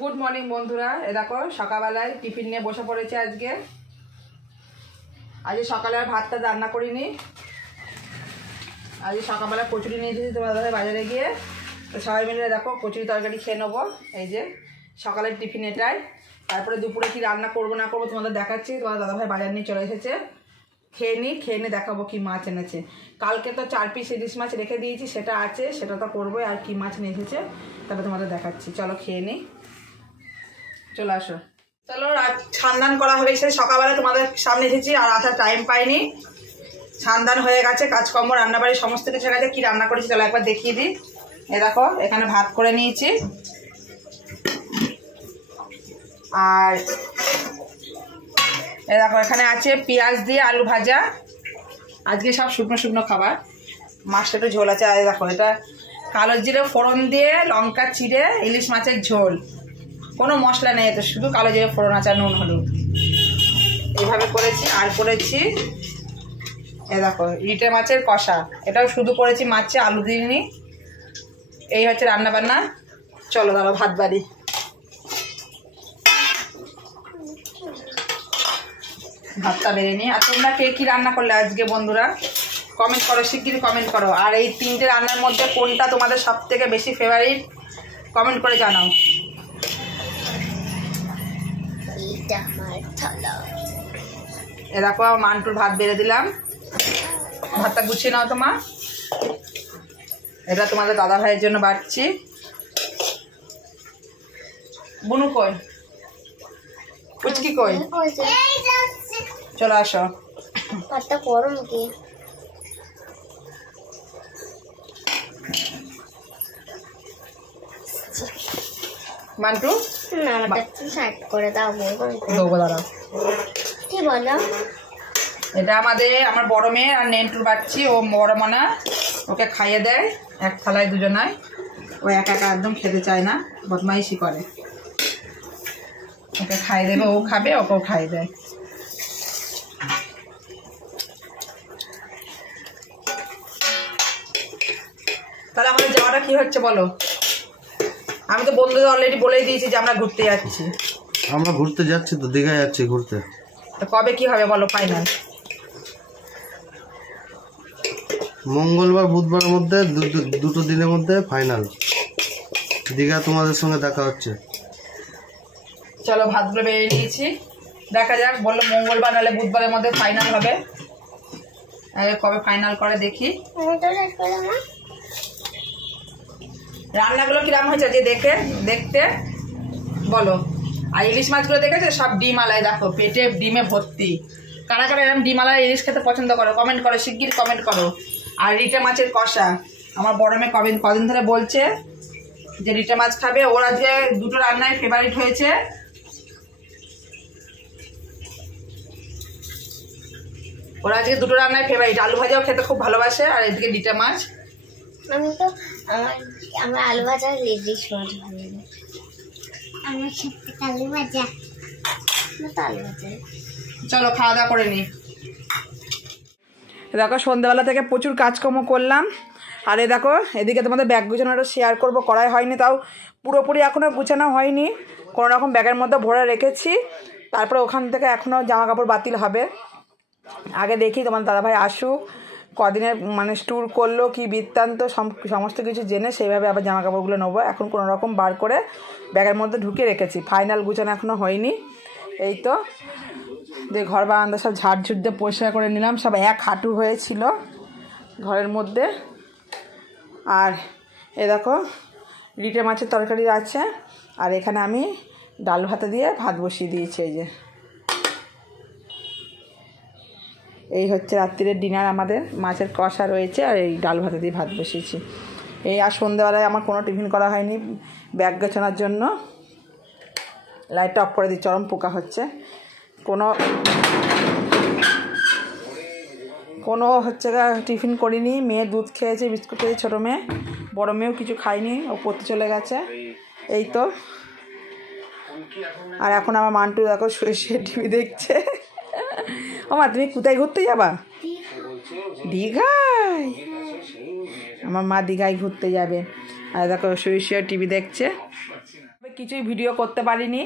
Good morning বন্ধুরা, এ দেখো সকালবেলায় টিফিন নিয়ে বসে পড়েছে। আজকে সকালে আর ভাতটা রান্না করিনি। আজকে সকালবেলা কচুরি নিয়ে এসেছি তোমাদের বাজারে গিয়ে, তো সবাই মিলে দেখো কচুরি তরকারি খেয়ে নেবো। এই যে সকালের টিফিন এটাই। তারপরে দুপুরে কি রান্না করবো না করবো তোমাদের দেখাচ্ছি। তোমাদের দাদাভাই বাজার নিয়ে চলে এসেছে, খেয়ে নিয়ে দেখাবো কি মাছ এনেছে। কালকে তো 4 পিস ইলিশ মাছ রেখে দিয়েছি, সেটা আছে, সেটা তো করবোই। আর কি মাছ নিয়ে এসেছে তারপরে তোমাদের দেখাচ্ছি। চলো খেয়ে নিই, চলে আসো। চলো ছান্দান করা হবে, সে সকালবেলা তোমাদের সামনে এসেছি আর আসার টাইম পাইনি। ছান্দান হয়ে গেছে, কাজকর্ম রান্নাবাড়ি সমস্ত কিছু হয়ে গেছে। কি রান্না করেছি চলো একবার দেখিয়ে দিই। এ দেখো এখানে ভাত করে নিয়েছি, আর এ দেখো এখানে আছে পেঁয়াজ দিয়ে আলু ভাজা। আজকে সব শুকনো শুকনো খাবার। মাছটা একটু ঝোল আছে। আর দেখো এটা কালো জিরে ফোড়ন দিয়ে লঙ্কা চিড়ে ইলিশ মাছের ঝোল, কোনো মশলা নেই, তো শুধু কালো জিরে ফোড়ন আছে, নুন হলুদ এইভাবে করেছি। আর করেছি এ দেখো রিটে মাছের কষা, এটাও শুধু করেছি, মাছে আলু দিইনি। এই হচ্ছে রান্না বান্না। চলো দাঁড়াও ভাত বাড়ি। ভাতটা বেড়ে নিই। আর তোমরা কে কী রান্না করলে আজকে বন্ধুরা কমেন্ট করো, শিগগিরই কমেন্ট করো। আর এই 3টে রান্নার মধ্যে কোনটা তোমাদের সব থেকে বেশি ফেভারিট কমেন্ট করে জানাও। এ দেখো মান্টুর ভাত বেড়ে দিলাম, ভাতটা গুছিয়ে নাও তোমার। এটা তোমাদের দাদা ভাইয়ের জন্য বাড়ছি। বুনু কই, পুচকি কই, চলো আসো। ভাতটা গরম কি মান্টু না, আমারটা একটু সাইড করে দাও। দেবো দাঁড়াও। কি বলো? এটা আমার বড় মেয়ে আর নেন্টুর বাচ্চি। ও বড় মানা, ওকে খাইয়ে দেয় এক থালায় দুজনায়। ও একা একা একদম খেতে চায় না, বদমাইশি করে। ওকে খাইয়ে দেবে, ও খাবে, ওকেও খাইয়ে দেয়। তাহলে আমাদের যাওয়াটা কি হচ্ছে বলো? আমি তো বন্ধুদের অলরেডি বলেই দিয়েছি যে আমরা ঘুরতে যাচ্ছি। আমরা ঘুরতে যাচ্ছি তো, দীঘায় যাচ্ছি ঘুরতে। তো কবে কি হবে বলো ফাইনাল? মঙ্গলবার বুধবারের মধ্যে, দুটো দিনের মধ্যে ফাইনাল। দীঘা তোমাদের সঙ্গে দেখা হচ্ছে। চলো ভাতগুলো বেরিয়ে নিয়েছি, দেখা যাক। বললো মঙ্গলবার নাহলে বুধবারের মধ্যে ফাইনাল হবে। কবে ফাইনাল করে দেখি। রান্নাগুলো কিরম হয়েছে যে দেখতে বলো। আর ইলিশ মাছগুলো দেখেছো সব ডিম আলায়, দেখো পেটে ডিমে ভর্তি। কারা কারা এরকম ডিম আলায় ইলিশ খেতে পছন্দ করো কমেন্ট করো, শিগগির কমেন্ট করো। আর রিটে মাছের কষা, আমার বড় মেয়ে কদিন ধরে বলছে যে রিটে মাছ খাবে। ওর আজকে দুটো রান্নায় ফেভারিট হয়েছে। ওরা আজকে দুটো রান্নায় ফেভারিট, আলু ভাজাও খেতে খুব ভালোবাসে, আর এদিকে রিটে মাছ। আমি তো আমার আলু ভাজা ইলিশ মাছ ভালো লাগে। আমার খেতে আলু ভাজা, আলু ভাজা। চলো খাওয়া দাওয়া করে নিই। দেখো সন্ধ্যাবেলা থেকে প্রচুর কাজকর্ম করলাম। আর দেখো এদিকে তোমাদের ব্যাগ গুছানোটা শেয়ার করবো, করাই হয়নি। তাও পুরোপুরি এখনও গুছানো হয়নি, কোনো রকম ব্যাগের মধ্যে ভরে রেখেছি। তারপরে ওখান থেকে এখনও জামা কাপড় বাতিল হবে। আগে দেখি তোমার দাদাভাই আসুক, কদিনের ট্যুর করলো কি বৃত্তান্ত সমস্ত কিছু জেনে সেইভাবে আবার জামা কাপড়গুলো নেবো। এখন কোনো রকম বার করে ব্যাগের মধ্যে ঢুকিয়ে রেখেছি, ফাইনাল গুছানো এখনও হয়নি। এই তো যে ঘর বারান্দা সব ঝাড়ঝুড় দিয়ে পরিষ্কার করে নিলাম, সব এক হাঁটু হয়েছিল ঘরের মধ্যে। আর এ দেখো রিটে মাছের তরকারি আছে, আর এখানে আমি ডাল ভাতে দিয়ে ভাত বসিয়ে দিয়েছি। এই যে এই হচ্ছে রাত্রিরের ডিনার আমাদের, মাছের কষা রয়েছে আর এই ডাল ভাতে দিয়ে ভাত বসিয়েছি। এই আর সন্ধ্যেবেলায় আমার কোনো টিফিন করা হয়নি ব্যাগ গোছানোর জন্য। লাইটটা অফ করে দিই, চরম পোকা হচ্ছে। কোনো টিফিন করিনি। মেয়ে দুধ খেয়েছে, বিস্কুট খেয়েছে ছোটো মেয়ে, বড়ো মেয়েও কিছু খায়নি, ও পড়তে চলে গেছে। এই তো। আর এখন আমার মান্টু দেখো শুয়ে টিভি দেখছে। ও মা তুমি কোথায় ঘুরতে যাবা? দীঘায়। আমার মা দীঘায় ঘুরতে যাবে। আর দেখো শুয়ে টিভি দেখছে। কিছুই ভিডিও করতে পারিনি,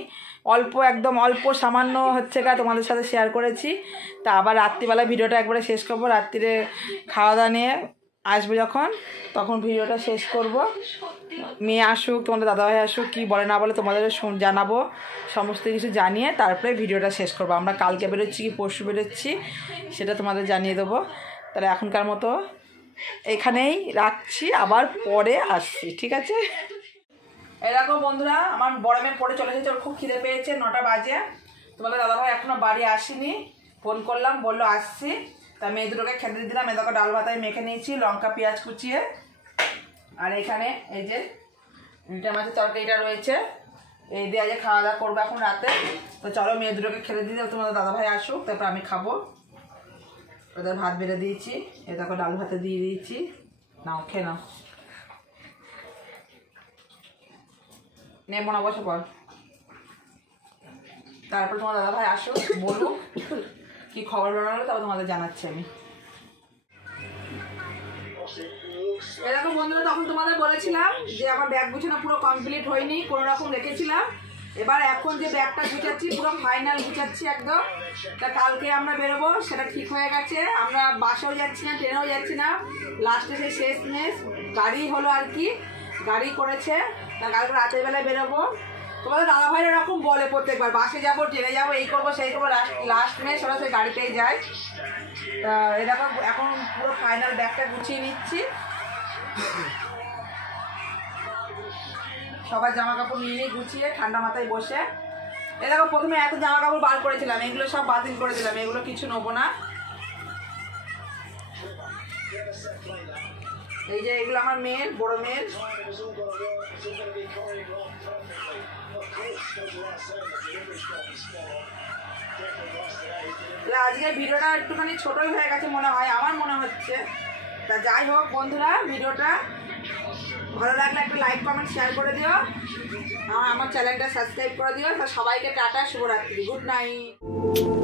অল্প একদম অল্প সামান্য হচ্ছে তোমাদের সাথে শেয়ার করেছি। তা আবার রাত্রিবেলা ভিডিওটা একবারে শেষ করবো, রাত্রিরে খাওয়া দাওয়া নিয়ে আসবে যখন তখন ভিডিওটা শেষ করব। মেয়ে আসুক, তোমাদের দাদাভাই আসুক, কী বলে না বলে তোমাদের জানাবো, সমস্ত কিছু জানিয়ে তারপরে ভিডিওটা শেষ করবো। আমরা কালকে বেরোচ্ছি কি পরশু বেরোচ্ছি সেটা তোমাদের জানিয়ে দেবো। তাহলে এখনকার মতো এখানেই রাখছি, আবার পরে আসছি, ঠিক আছে? এরকম বন্ধুরা, আমার বড় মেয়ে পড়ে চলে এসেছে, ওর খুব খিদে পেয়েছে, 9টা বাজে। তোমাদের দাদাভাই এখনও বাড়ি আসেনি, ফোন করলাম বললো আসছি। তা মেয়ে দুটোকে খেতে দিলাম। এদিকে ডাল ভাতায় মেখে নিয়েছি লঙ্কা পেঁয়াজ কুচিয়ে, আর এখানে এই যে ইলিটা মাছের তরকারিটা রয়েছে, এই দিয়ে আজকে খাওয়া দাওয়া করবো এখন রাতে। তো চলো মেয়ে দুটোকে খেতে দিতে তোমাদের দাদাভাই আসুক, তারপর আমি খাবো। ওদের ভাত বেড়ে দিয়েছি, এ দেখো ডাল ভাতে দিয়ে দিয়েছি, নাও খেয়ে নাও। নেবো না, বসে পর। তারপর তোমার দাদাভাই আসুক, বলুক কি খবর বানালো, তারপর তোমাদের জানাচ্ছি আমি। এরকম বন্ধুরা, তখন তোমাদের বলেছিলাম যে আমার ব্যাগ গুছানো পুরো কমপ্লিট হয়নি, কোনো রকম রেখেছিলাম। এবার এখন যে ব্যাগটা গুছাচ্ছি পুরো ফাইনাল গুছাচ্ছি একদম। তা কালকে আমরা বেরোবো, সেটা ঠিক হয়ে গেছে। আমরা বাসেও যাচ্ছি না, ট্রেনেও যাচ্ছি না, লাস্টে সেই শেষমেশ গাড়ি হলো আর কি, গাড়ি করেছে। তা কালকে রাতের বেলায় বেরোবো। তোমাদের দাদাভাই এরকম বলে প্রত্যেকবার, বাসে যাবো ট্রেনে যাবো, এই করবো সেই করবো, লাস্ট মেশ ওরা সেই গাড়িতেই যায়। তা এরকম এখন পুরো ফাইনাল ব্যাগটা গুছিয়ে নিচ্ছি। সবার জামা কাপড় নিয়ে গুছিয়ে ঠান্ডা মাথায় বসে। এরকম প্রথমে এত জামা কাপড় বার করেছিলাম, এগুলো সব বাতিল করে দিলাম, এগুলো কিছু নেবো না। এই যে এগুলো আমার মেয়ের, বড় মেয়ের। আজকের ভিডিওটা একটুখানি ছোটই হয়ে গেছে মনে হয়, আমার মনে হচ্ছে। তা যাই হোক বন্ধুরা, ভিডিওটা ভালো লাগলে একটা লাইক কমেন্ট শেয়ার করে দিও, আমার চ্যানেলটা সাবস্ক্রাইব করে দিও। তা সবাইকে টাটা, শুভরাত্রি, গুড নাইট।